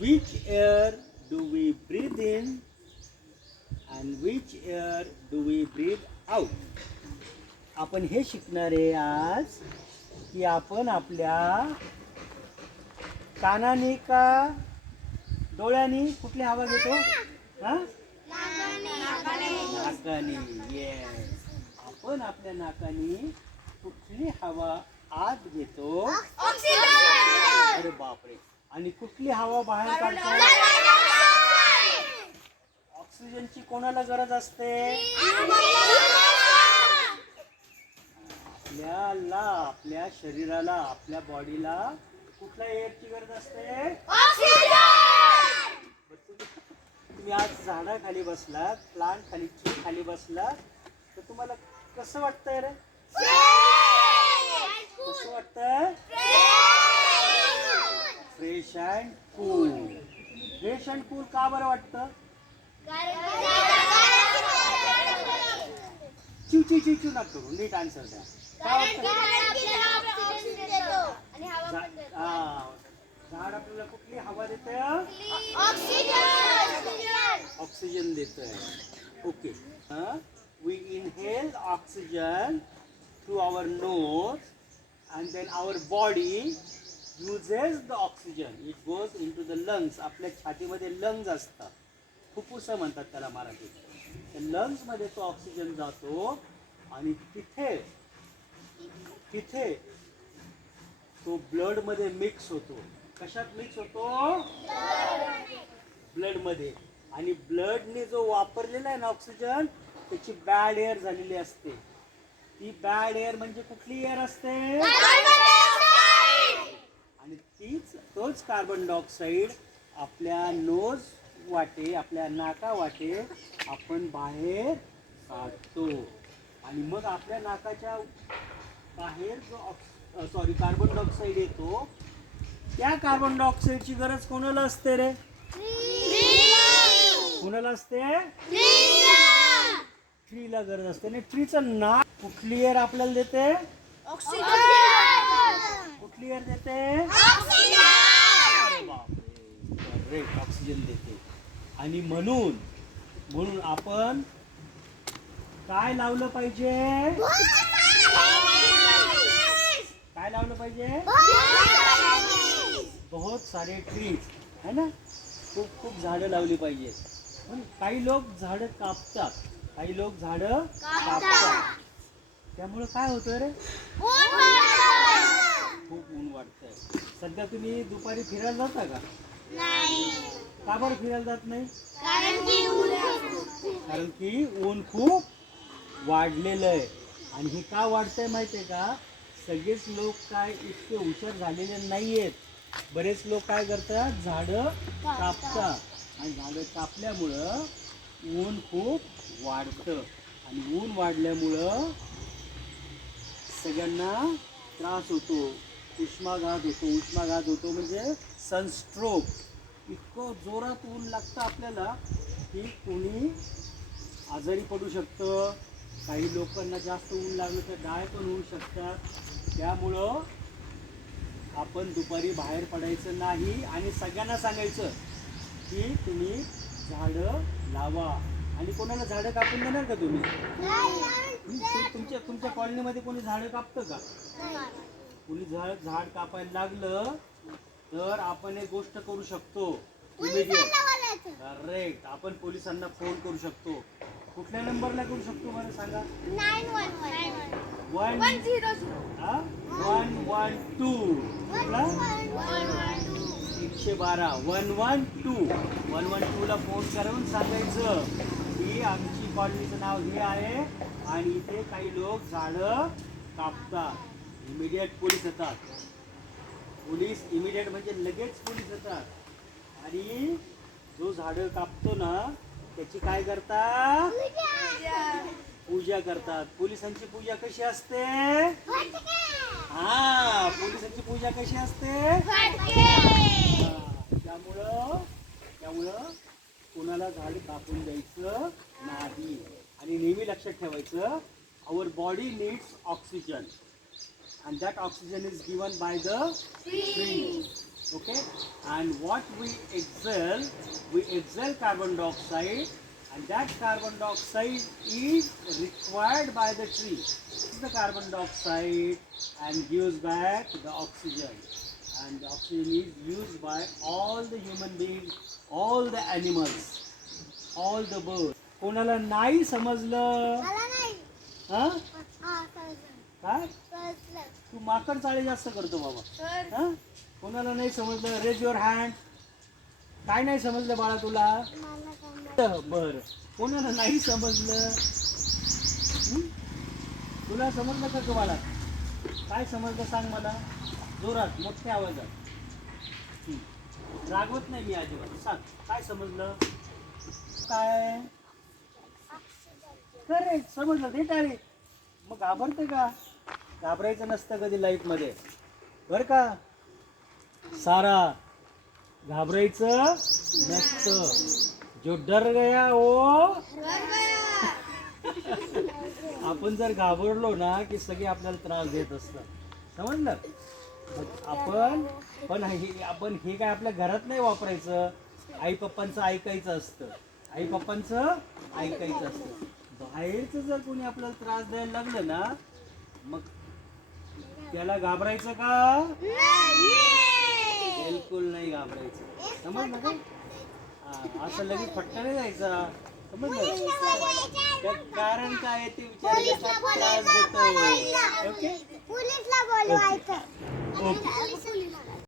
Which air do we breathe in and which air do we breathe out? आपण हे शिकणार आहे आज की आपण आपल्या कानाने का डोळ्याने कुठली हवा घेतो? हा, नाकाने. येस, आपण आपल्या नाकाने कुठली हवा आत घेतो? अरे बापरे. आणि कुठली हवा बाहेर काढतो? ऑक्सिजनची कोणाला गरज असते? आपल्याला, आपल्या शरीराला, आपल्या बॉडीला कुठल्या एअरची गरज असते? तुम्ही आज झाडाखाली बसलात, प्लांट खाली, ट्री खाली बसलात, तर तुम्हाला कसं वाटतंय रे? कसं वाटतंय? Fresh and cool. Fresh and cool का बरं वाटतं? चिव चिव चिव चिव नका करू, नीट आन्सर द्या. झाड आपल्याला कुठली हवा देते? ऑक्सिजन देते. Okay. We inhale oxygen through our nose and then our body uses the oxygen. It goes into the lungs. आपल्या छातीमध्ये लंग्स असतात, फुफ्फुस म्हणतात त्याला मराठीत. त्या लंग्स मध्ये तो ऑक्सिजन जातो आणि तिथे तो ब्लड मध्ये मिक्स होतो. कशात मिक्स होतो? ब्लड मध्ये. आणि ब्लडने जो वापरलेला आहे ना ऑक्सिजन, त्याची बॅड एअर झालेली असते. ती बॅड एअर म्हणजे कुठली एअर असते? आणि तोच कार्बन डायऑक्साईड आपल्या नोज वाटे, आपल्या नाका वाटे आपण बाहेर काढतो. आणि मग आपल्या नाकाच्या बाहेर जो कार्बन डायऑक्साईड येतो, त्या कार्बन डायऑक्साईडची गरज कोणाला असते रे? कोणाला असते? ट्रीला गरज असते. आणि ट्रीचं नाक कुठली एअर आपल्याला देते? कुठली एअर देते? ऑक्सिजन देते. आणि म्हणून आपण काय लावलं पाहिजे? काय लावलं पाहिजे? बहुत सारे ट्रीज है ना, खूप झाडं लावली पाहिजे. पण काही लोक झाडं कापतात, काही लोक झाडं कापतात. त्यामुळे काय होतं रे? खूप ऊन वाढतंय. सध्या तुम्ही दुपारी फिरायला जाता का? का बरं फिरायला जात नाही? कारण की ऊन खूप वाढलेलं आहे. आणि हे का वाढतंय माहितीये का? सगळेच लोक काय इतके हुशार झालेले नाहीयेत. बरेच लोक काय करतात? झाडं कापतात. आणि झाडं कापल्यामुळं ऊन खूप वाढतं. आणि ऊन वाढल्यामुळं सगळ्यांना त्रास होतो, उष्माघात होतो म्हणजे सनस्ट्रोक. इतकं जोरात ऊन लागतं आपल्याला की कोणी आजारी पडू शकतं. काही लोकांना जास्त ऊन लागलं तर डाय पण होऊ शकतात. त्यामुळं आपण दुपारी बाहेर पडायचं नाही. आणि सगळ्यांना सांगायचं की तुम्ही झाडं लावा. आणि कोणाला झाडं कापून देणार का तुम्ही? तुमच्या कॉलनीमध्ये कोणी झाडं कापतं का? कोणी झाड कापायला लागलं तर आपण एक गोष्ट करू शकतो. करेक्ट. आपण पोलिसांना फोन करू शकतो. कुठल्या नंबरला करू शकतो बरं सांगा? 112. 112 ला फोन करून सांगायचं की आमची कॉलनीचं नाव हे आहे आणि इथे काही लोक झाडं कापतात. इमिडिएट पोलीस येतात. पोलीस इमिडिएट म्हणजे लगेच पोलीस येतात. आणि जो झाडं कापतो ना त्याची काय करतात? पूजा करतात. पोलिसांची पूजा कशी असते? हा, पोलिसांची पूजा कशी असते? त्यामुळं कोणाला झाड कापून द्यायचं नाही. आणि नेहमी लक्षात ठेवायचं, our body needs oxygen and that oxygen is given by the tree. Okay, and what we exhale carbon dioxide, and that carbon dioxide is required by the tree. The carbon dioxide and gives back the oxygen, and the oxygen is used by all the human beings, all the animals, all the birds. कोणाला नाही समजलं? हा? काय? तू माकड चाळे जास्त करतो बाबा. हा? कोणाला नाही समजलं? Raise your hand. काय नाही समजलं बाळा तुला? बर. कोणाला नाही समजलं? तुला समजलं का बाळा? काय समजलं सांग मला. जोरात मोठ्या आवाजात. रागवत नाही मी अजिबात. सांग काय समजलं? काय? करेक्ट, समजलं ते टाळे. मग घाबरते का? घाबरायचं नसतं कधी लाईफ मध्ये, बर का सारा. घाबरायचं नसतं. जो डर गया वो आपण जर घाबरलो ना की सगळे आपल्याला त्रास देत असतात, समजलं. आपण हे काय आपल्या घरात नाही वापरायचं. आई पप्पांचं ऐकायचं असतं. आई पप्पांचं ऐकायचं असतं. बाहेरचं जर कोणी आपल्याला त्रास द्यायला लागलं ना, मग त्याला घाबरायचं का? बिलकुल नाही घाबरायचं, समजलं का? असं लगेच फटका नाही द्यायचा, समजलं. कारण काय आहे ते विचारायचं. त्रास देतोय. Okay, okay.